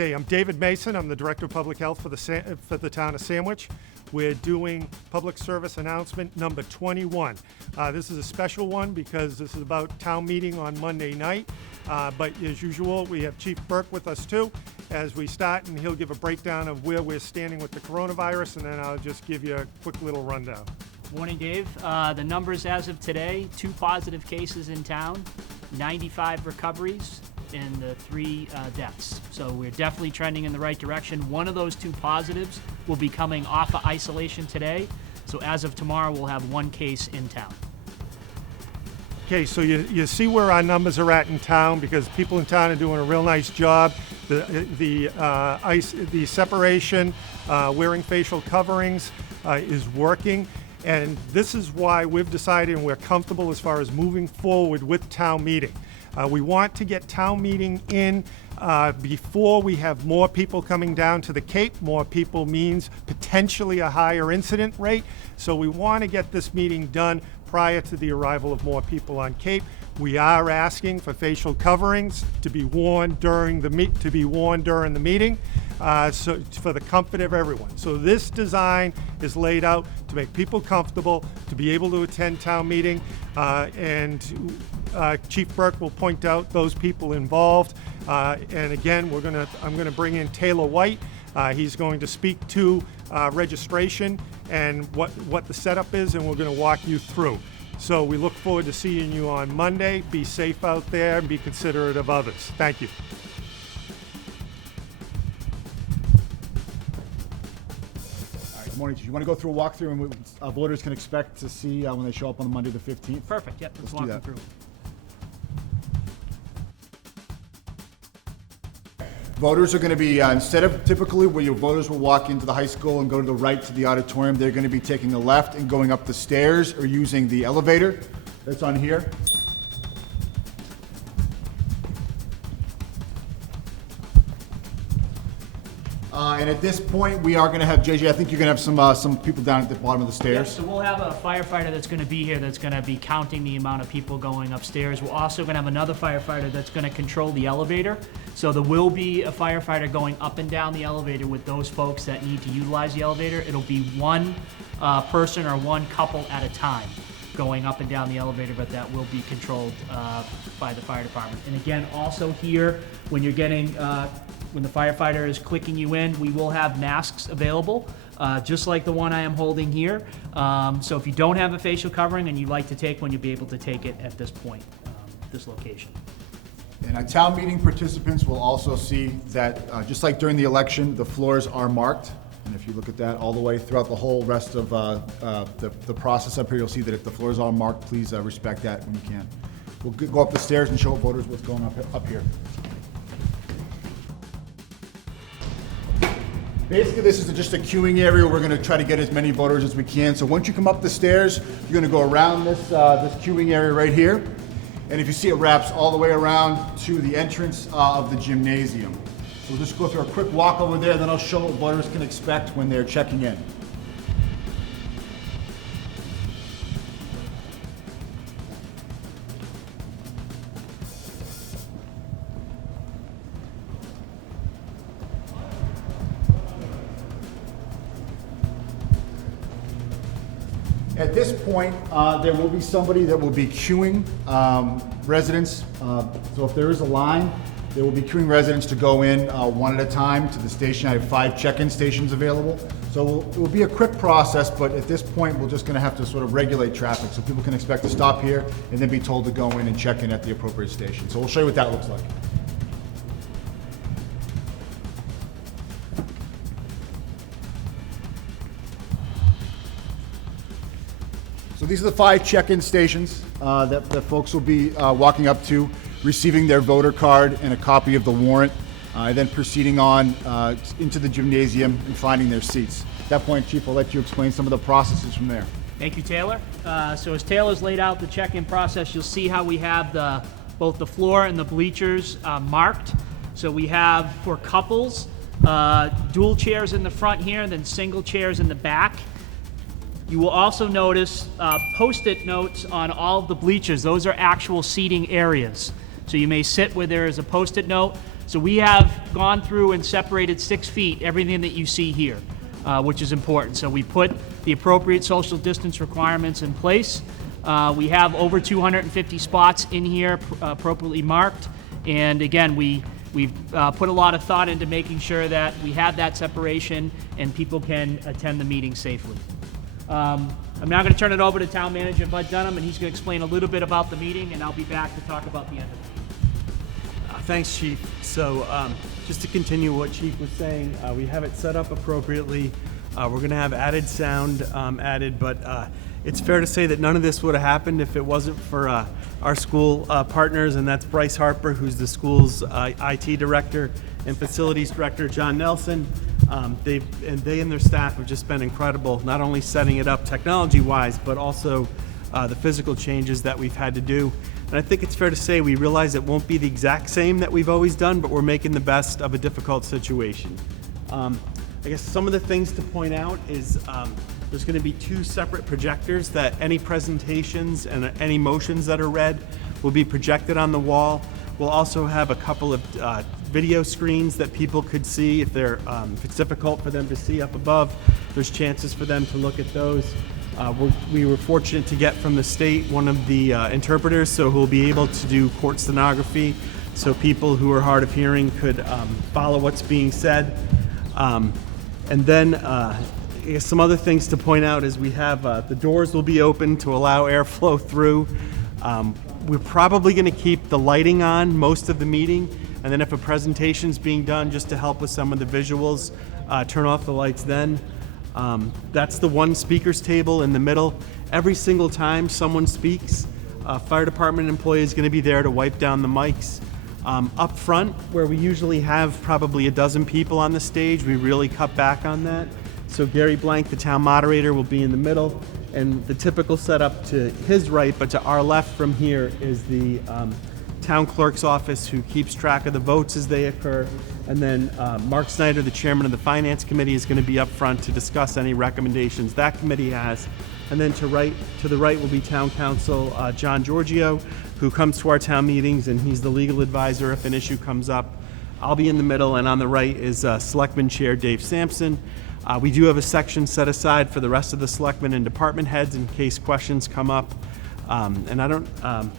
Okay, I'm David Mason. I'm the Director of Public Health for the town of Sandwich. We're doing public service announcement number 21. This is a special one because this is about town meeting on Monday night. But as usual, we have Chief Burke with us too as we start, and he'll give a breakdown of where we're standing with the coronavirus, and then I'll just give you a quick little rundown. Morning, Dave. The numbers as of today, 2 positive cases in town, 95 recoveries, and 3 deaths. So we're definitely trending in the right direction. One of those 2 positives will be coming off of isolation today. So as of tomorrow, we'll have 1 case in town. Okay, so you see where our numbers are at in town, because people in town are doing a real nice job. The separation, wearing facial coverings is working. And this is why we've decided and we're comfortable as far as moving forward with town meeting. We want to get town meeting in before we have more people coming down to the Cape. More people means potentially a higher incident rate. So we want to get this meeting done prior to the arrival of more people on Cape. We are asking for facial coverings to be worn during the meeting, so for the comfort of everyone. So this design is laid out to make people comfortable, to be able to attend town meeting, and Chief Burke will point out those people involved. And again, I'm gonna bring in Taylor White. He's going to speak to registration and what the setup is, and we're going to walk you through. So we look forward to seeing you on Monday. Be safe out there and be considerate of others. Thank you. All right, good morning. Do you want to go through a walkthrough and what voters can expect to see when they show up on Monday the 15th? Perfect. Yep. Let's walk them through. Voters are going to be, instead of typically where your voters will walk into the high school and go to the right to the auditorium, they're going to be taking a left and going up the stairs or using the elevator that's on here. And at this point, we are going to have, JJ, I think you're going to have some people down at the bottom of the stairs. Yep, so we'll have a firefighter that's going to be here that's going to be counting the amount of people going upstairs. We're also going to have another firefighter that's going to control the elevator. So there will be a firefighter going up and down the elevator with those folks that need to utilize the elevator. It'll be one person or one couple at a time going up and down the elevator, but that will be controlled by the fire department. And again, also here, when you're getting when the firefighter is clicking you in, we will have masks available, just like the one I am holding here. So if you don't have a facial covering and you'd like to take one, you'll be able to take it at this point, this location. And our town meeting participants will also see that, just like during the election, the floors are marked. And if you look at that all the way throughout the whole rest of the process up here, you'll see that if the floors are marked, please respect that when you can. We'll go up the stairs and show voters what's going up here. Basically, this is just a queuing area. We're going to try to get as many voters as we can. So once you come up the stairs, you're going to go around this queuing area right here. And if you see, it wraps all the way around to the entrance of the gymnasium. So we'll just go through a quick walk over there, then I'll show what voters can expect when they're checking in. At this point, there will be somebody that will be queuing residents. So if there is a line, there will be queuing residents to go in one at a time to the station. I have 5 check-in stations available. So it will be a quick process, but at this point, we're just gonna have to sort of regulate traffic. So people can expect to stop here and then be told to go in and check in at the appropriate station. So we'll show you what that looks like. So these are the 5 check-in stations that folks will be walking up to, receiving their voter card and a copy of the warrant, then proceeding on into the gymnasium and finding their seats. At that point, Chief, I'll let you explain some of the processes from there. Thank you, Taylor. So as Taylor's laid out the check-in process, you'll see how we have both the floor and the bleachers marked. So we have, for couples, dual chairs in the front here, and then single chairs in the back. You will also notice Post-it notes on all of the bleachers. Those are actual seating areas. So you may sit where there is a Post-it note. So we have gone through and separated 6 feet, everything that you see here, which is important. So we put the appropriate social distance requirements in place. We have over 250 spots in here appropriately marked. And again, we've put a lot of thought into making sure that we have that separation and people can attend the meeting safely. I'm now going to turn it over to Town Manager Bud Dunham, and he's going to explain a little bit about the meeting, and I'll be back to talk about the end of it. Thanks, Chief. So just to continue what Chief was saying, we have it set up appropriately. We're going to have added sound added, but it's fair to say that none of this would have happened if it wasn't for our school partners, and that's Bryce Harper, who's the school's IT director, and facilities director, John Nelson. They and their staff have just been incredible, not only setting it up technology-wise, but also the physical changes that we've had to do. And I think it's fair to say we realize it won't be the exact same that we've always done, but we're making the best of a difficult situation. I guess some of the things to point out is there's going to be 2 separate projectors that any presentations and any motions that are read will be projected on the wall. We'll also have a couple of video screens that people could see if it's difficult for them to see up above. There's chances for them to look at those. We were fortunate to get from the state one of the interpreters, so who'll be able to do court stenography, so people who are hard of hearing could follow what's being said. And then I guess some other things to point out is we have the doors will be open to allow airflow through. We're probably going to keep the lighting on most of the meeting, and then if a presentation's being done, just to help with some of the visuals, turn off the lights then. That's the one speaker's table in the middle. Every single time someone speaks, a fire department employee is going to be there to wipe down the mics. Up front, where we usually have probably a dozen people on the stage, we really cut back on that. So Gary Blank, the town moderator, will be in the middle, and the typical setup to his right, but to our left from here, is the town clerk's office, who keeps track of the votes as they occur. And then Mark Snyder, the chairman of the Finance Committee, is going to be up front to discuss any recommendations that committee has. And then to the right will be Town Council John Giorgio, who comes to our town meetings, and he's the legal advisor if an issue comes up. I'll be in the middle, and on the right is Selectman Chair Dave Sampson. We do have a section set aside for the rest of the selectmen and department heads in case questions come up. And I don't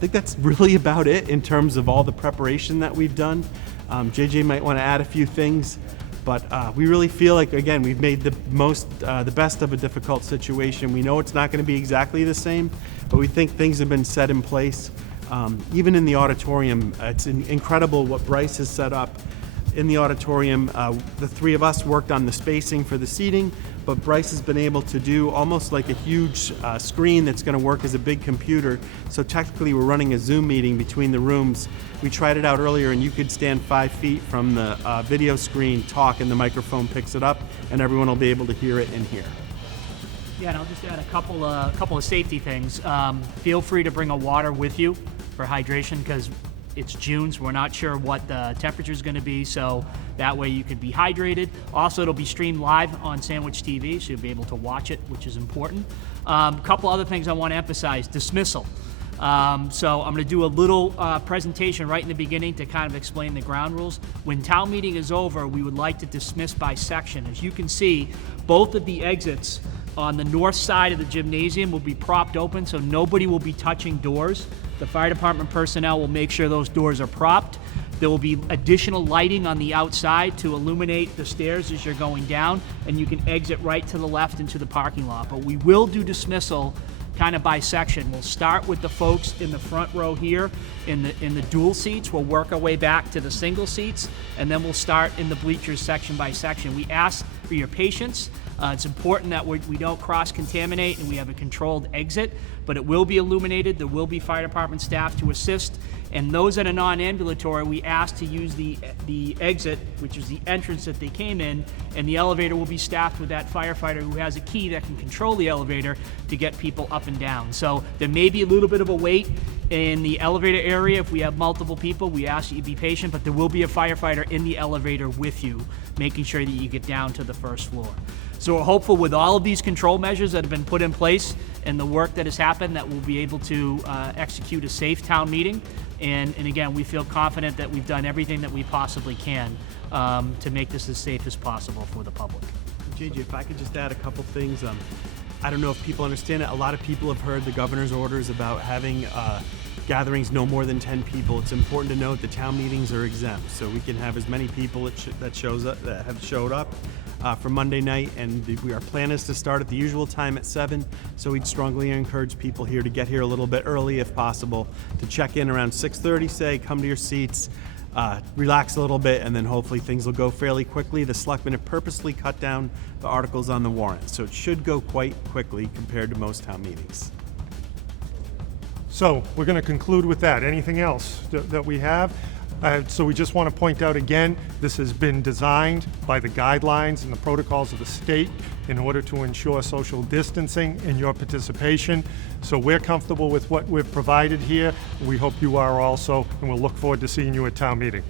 think that's really about it in terms of all the preparation that we've done. JJ might want to add a few things, but we really feel like, again, we've made the best of a difficult situation. We know it's not going to be exactly the same, but we think things have been set in place. Even in the auditorium, it's incredible what Bryce has set up in the auditorium. The 3 of us worked on the spacing for the seating, but Bryce has been able to do almost like a huge screen that's going to work as a big computer. So technically we're running a Zoom meeting between the rooms. We tried it out earlier, and you could stand 5 feet from the video screen, talk, and the microphone picks it up, and everyone will be able to hear it in here. Yeah, and I'll just add a couple of safety things. Feel free to bring a water with you for hydration, because it's June, so we're not sure what the temperature is going to be, so that way you could be hydrated. Also, it'll be streamed live on Sandwich TV, so you'll be able to watch it, which is important. A couple other things I want to emphasize. Dismissal. So I'm going to do a little presentation right in the beginning to kind of explain the ground rules. When town meeting is over, we would like to dismiss by section. As you can see, both of the exits on the north side of the gymnasium will be propped open, so nobody will be touching doors. The fire department personnel will make sure those doors are propped. There will be additional lighting on the outside to illuminate the stairs as you're going down, and you can exit right to the left into the parking lot. But we will do dismissal kind of by section. We'll start with the folks in the front row here in the dual seats. We'll work our way back to the single seats, and then we'll start in the bleachers section by section. We ask for your patience. It's important that we don't cross-contaminate and we have a controlled exit, but it will be illuminated. There will be fire department staff to assist. And those that are non-ambulatory, we ask to use the exit, which is the entrance that they came in, and the elevator will be staffed with that firefighter who has a key that can control the elevator to get people up and down. So there may be a little bit of a wait in the elevator area. If we have multiple people, we ask that you be patient, but there will be a firefighter in the elevator with you, making sure that you get down to the first floor. So we're hopeful with all of these control measures that have been put in place and the work that has happened that we'll be able to execute a safe town meeting. And again, we feel confident that we've done everything that we possibly can to make this as safe as possible for the public. JJ, if I could just add a couple things. I don't know if people understand it. A lot of people have heard the governor's orders about having gatherings no more than 10 people. It's important to note the town meetings are exempt, so we can have as many people that have showed up for Monday night, and our plan is to start at the usual time at 7, so we'd strongly encourage people here to get here a little bit early if possible, to check in around 6:30, say, come to your seats, relax a little bit, and then hopefully things will go fairly quickly. The selectmen have purposely cut down the articles on the warrant, so it should go quite quickly compared to most town meetings. So we're going to conclude with that. Anything else that we have? So we just want to point out again, this has been designed by the guidelines and the protocols of the state in order to ensure social distancing and your participation. So we're comfortable with what we've provided here. We hope you are also, and we'll look forward to seeing you at town meeting.